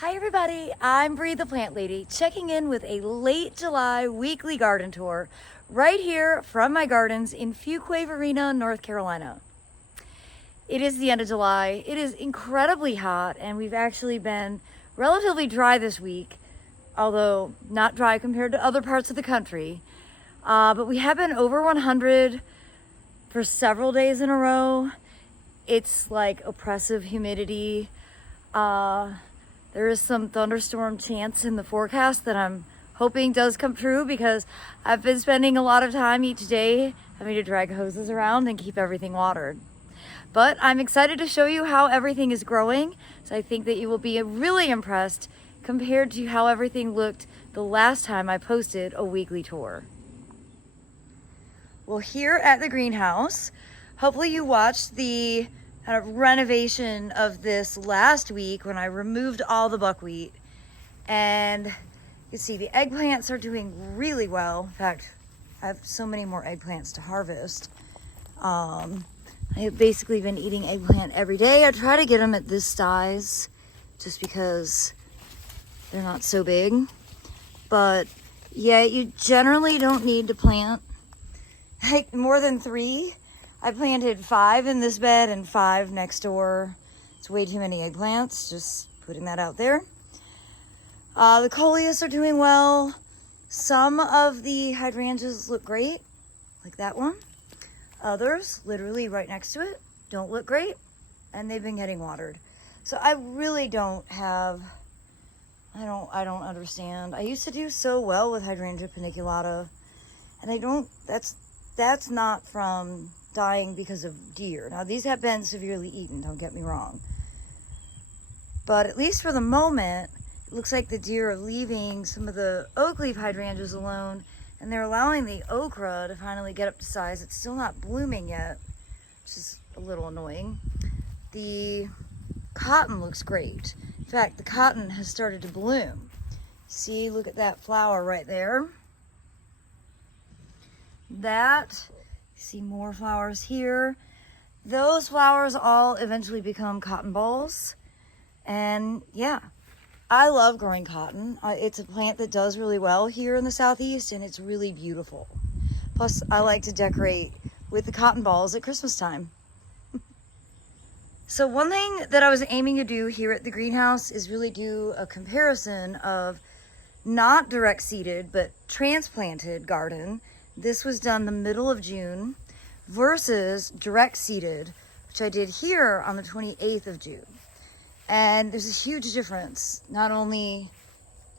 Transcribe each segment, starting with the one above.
Hi everybody, I'm Bree the Plant Lady, checking in with a late July weekly garden tour right here from my gardens in Fuquay, Varina, North Carolina. It is the end of July, it is incredibly hot, and we've actually been relatively dry this week, although not dry compared to other parts of the country. But we have been over 100 for several days in a row. It's like oppressive humidity. There is some thunderstorm chance in the forecast that I'm hoping does come true, because I've been spending a lot of time each day having to drag hoses around and keep everything watered. But I'm excited to show you how everything is growing, so I think that you will be really impressed compared to how everything looked the last time I posted a weekly tour. Well, here at the greenhouse, hopefully you watched the kind of renovation of this last week when I removed all the buckwheat, and you can see the eggplants are doing really well. In fact, I have so many more eggplants to harvest. I've basically been eating eggplant every day. I try to get them at this size just because they're not so big. But yeah, you generally don't need to plant like more than 3. I planted 5 in this bed and 5 next door. It's way too many eggplants, just putting that out there. The coleus are doing well. Some of the hydrangeas look great, like that one. Others, literally right next to it, don't look great, and they've been getting watered. So I really don't have, I don't understand. I used to do so well with hydrangea paniculata, and that's not from dying because of deer. Now, these have been severely eaten, don't get me wrong. But at least for the moment, it looks like the deer are leaving some of the oak leaf hydrangeas alone, and they're allowing the okra to finally get up to size. It's still not blooming yet, which is a little annoying. The cotton looks great. In fact, the cotton has started to bloom. See, look at that flower right there. See more flowers here. Those flowers all eventually become cotton balls. And yeah, I love growing cotton. It's a plant that does really well here in the Southeast, and it's really beautiful. Plus, I like to decorate with the cotton balls at Christmas time. So one thing that I was aiming to do here at the greenhouse is really do a comparison of not direct seeded, but transplanted garden. This was done the middle of June versus direct seeded, which I did here on the 28th of June. And there's a huge difference, not only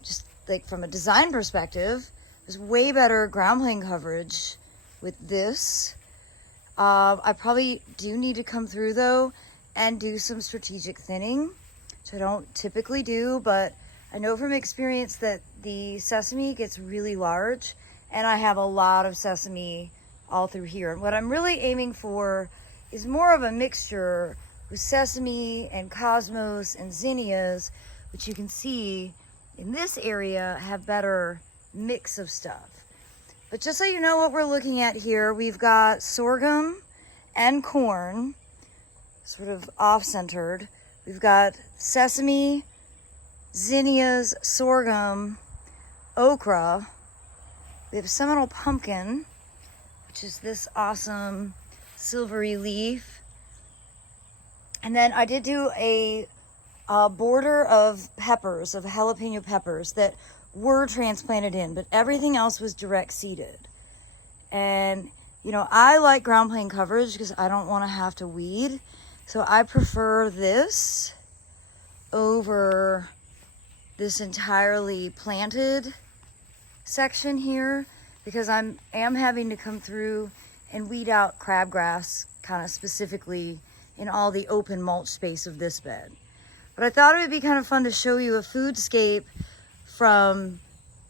just like from a design perspective. There's way better ground plane coverage with this. I probably do need to come through though and do some strategic thinning, which I don't typically do, but I know from experience that the sesame gets really large, and I have a lot of sesame all through here. And what I'm really aiming for is more of a mixture with sesame and cosmos and zinnias, which you can see in this area have better mix of stuff. But just so you know what we're looking at here, we've got sorghum and corn sort of off-centered. We've got sesame, zinnias, sorghum, okra. We have Seminole pumpkin, which is this awesome silvery leaf. And then I did do a border of peppers, of jalapeno peppers that were transplanted in, but everything else was direct seeded. And, you know, I like ground plane coverage because I don't want to have to weed. So I prefer this over this entirely planted section here, because I am having to come through and weed out crabgrass kind of specifically in all the open mulch space of this bed. But I thought it would be kind of fun to show you a foodscape from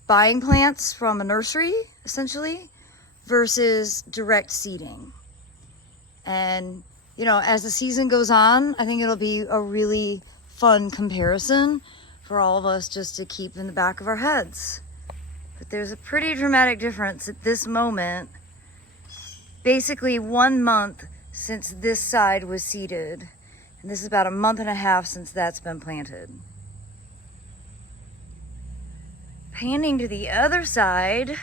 buying plants from a nursery, essentially, versus direct seeding. And, you know, as the season goes on, I think it'll be a really fun comparison for all of us just to keep in the back of our heads. But there's a pretty dramatic difference at this moment. Basically 1 month since this side was seeded, and this is about a month and a half since that's been planted. Panning to the other side,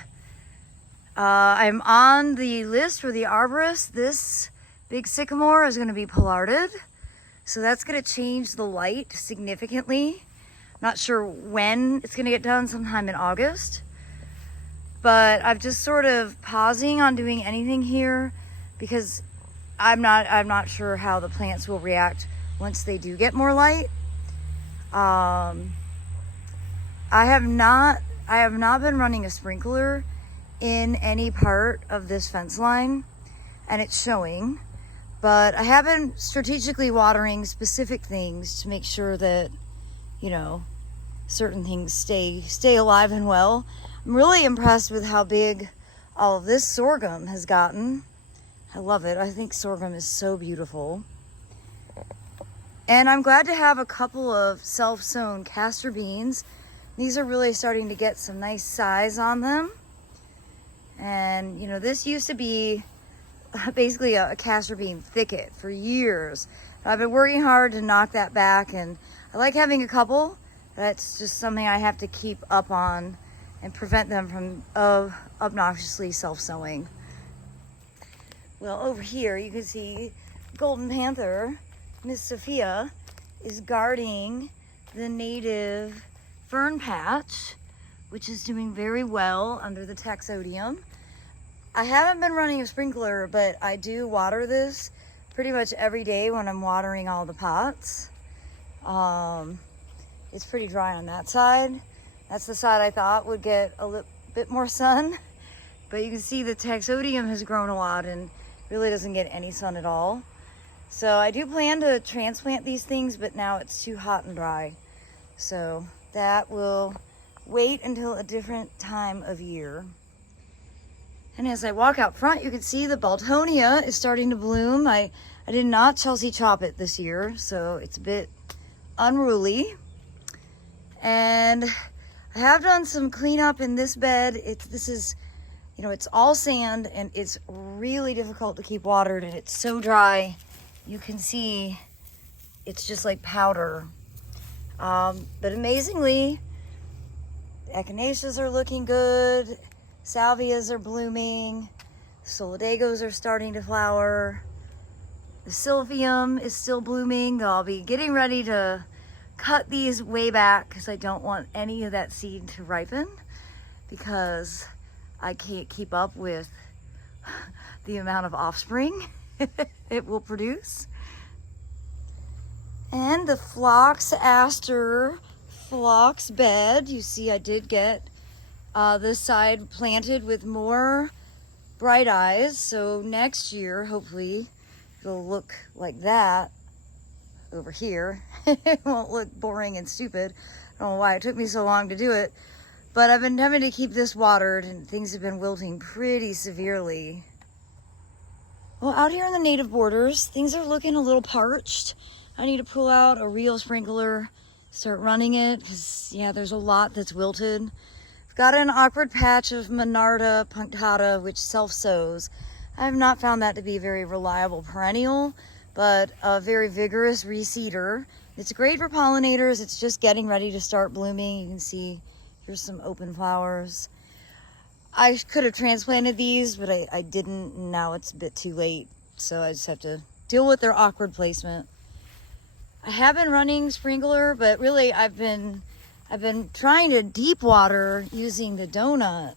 I'm on the list for the arborist. This big sycamore is going to be pollarded, so that's going to change the light significantly. Not sure when it's going to get done, sometime in August. But I'm just sort of pausing on doing anything here because I'm not sure how the plants will react once they do get more light. I have not been running a sprinkler in any part of this fence line, and it's showing. But I have been strategically watering specific things to make sure that, you know, certain things stay alive and well. I'm really impressed with how big all of this sorghum has gotten. I love it. I think sorghum is so beautiful. And I'm glad to have a couple of self-sown castor beans. These are really starting to get some nice size on them. And, you know, this used to be basically a castor bean thicket for years. I've been working hard to knock that back, and I like having a couple. That's just something I have to keep up on and prevent them from obnoxiously self-sowing. Well, over here you can see Golden Panther, Miss Sophia, is guarding the native fern patch, which is doing very well under the taxodium. I haven't been running a sprinkler, but I do water this pretty much every day when I'm watering all the pots. It's pretty dry on that side. That's the side I thought would get a little bit more sun, but you can see the taxodium has grown a lot and really doesn't get any sun at all. So I do plan to transplant these things, but now it's too hot and dry. So that will wait until a different time of year. And as I walk out front, you can see the Baltonia is starting to bloom. I did not Chelsea chop it this year, so it's a bit unruly. And I have done some cleanup in this bed. This is, you know, it's all sand and it's really difficult to keep watered, and it's so dry. You can see it's just like powder. But amazingly, echinaceas are looking good. Salvias are blooming. Solidagos are starting to flower. The silphium is still blooming. I'll be getting ready to cut these way back because I don't want any of that seed to ripen, because I can't keep up with the amount of offspring it will produce. And the phlox aster phlox bed, you see I did get this side planted with more bright eyes, so next year hopefully it'll look like that over here. It won't look boring and stupid. I don't know why it took me so long to do it, but I've been having to keep this watered and things have been wilting pretty severely. Well, out here in the native borders, things are looking a little parched. I need to pull out a real sprinkler, start running it, because yeah, there's a lot that's wilted. I've got an awkward patch of Monarda punctata, which self-sows. I have not found that to be a very reliable perennial, but a very vigorous reseeder. It's great for pollinators. It's just getting ready to start blooming. You can see here's some open flowers. I could have transplanted these, but I didn't. Now it's a bit too late, so I just have to deal with their awkward placement. I have been running sprinkler, but really I've been trying to deep water using the donut,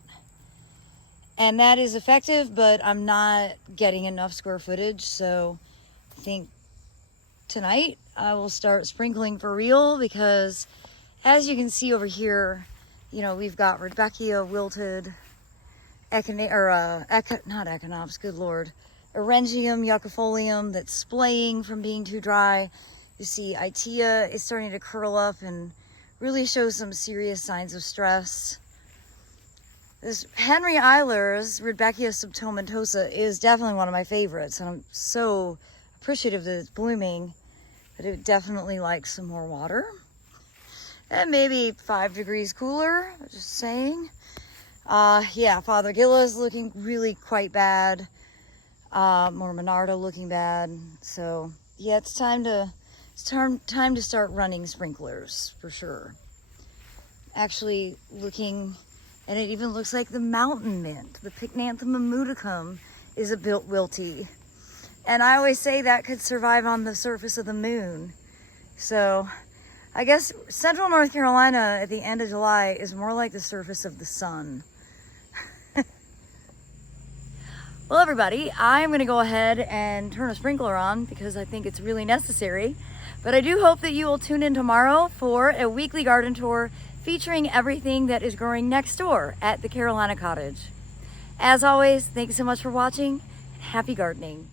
and that is effective, but I'm not getting enough square footage. So I think tonight I will start sprinkling for real, because as you can see over here, you know, we've got Rudbeckia wilted, not echinops, good lord, Orangium yucifolium that's splaying from being too dry. You see Itea is starting to curl up and really show some serious signs of stress. This Henry Eiler's Rudbeckia subtomentosa is definitely one of my favorites, and I'm so appreciative that it's blooming, but it definitely likes some more water. And maybe 5 degrees cooler, just saying. Yeah, Father Gilla is looking really quite bad. More Monarda looking bad. So yeah, it's time to start running sprinklers for sure. actually looking, and it even looks like the mountain mint, the Pycnanthum mimudicum, is a wilty. And I always say that could survive on the surface of the moon. So I guess central North Carolina at the end of July is more like the surface of the sun. Well, everybody, I'm going to go ahead and turn a sprinkler on because I think it's really necessary. But I do hope that you will tune in tomorrow for a weekly garden tour featuring everything that is growing next door at the Carolina Cottage. As always, thanks so much for watching, and happy gardening.